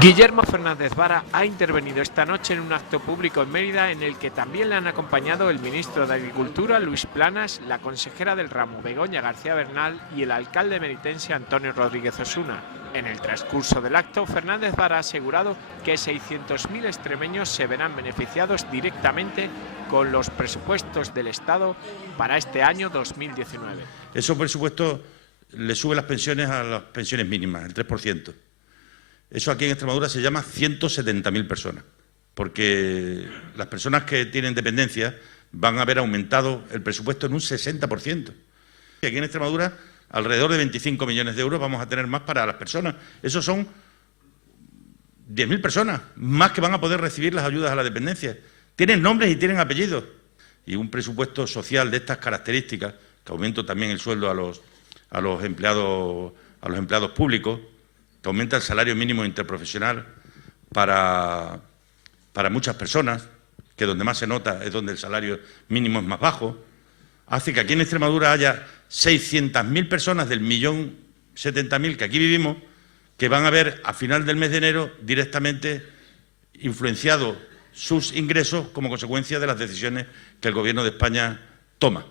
Guillermo Fernández Vara ha intervenido esta noche en un acto público en Mérida en el que también le han acompañado el ministro de Agricultura, Luis Planas, la consejera del ramo, Begoña García Bernal, y el alcalde meritense, Antonio Rodríguez Osuna. En el transcurso del acto, Fernández Vara ha asegurado que 600.000 extremeños se verán beneficiados directamente con los presupuestos del Estado para este año 2019. Esos presupuestos le suben las pensiones a las pensiones mínimas, el 3%. Eso aquí en Extremadura se llama 170.000 personas, porque las personas que tienen dependencia van a ver aumentado el presupuesto en un 60%. Y aquí en Extremadura, alrededor de 25 millones de euros vamos a tener más para las personas. Esos son 10.000 personas, más que van a poder recibir las ayudas a la dependencia. Tienen nombres y tienen apellidos. Y un presupuesto social de estas características, que aumenta también el sueldo a los empleados públicos, que aumenta el salario mínimo interprofesional para muchas personas, que donde más se nota es donde el salario mínimo es más bajo, hace que aquí en Extremadura haya 600.000 personas del 1.070.000 que aquí vivimos, que van a ver a final del mes de enero directamente influenciados sus ingresos como consecuencia de las decisiones que el Gobierno de España toma.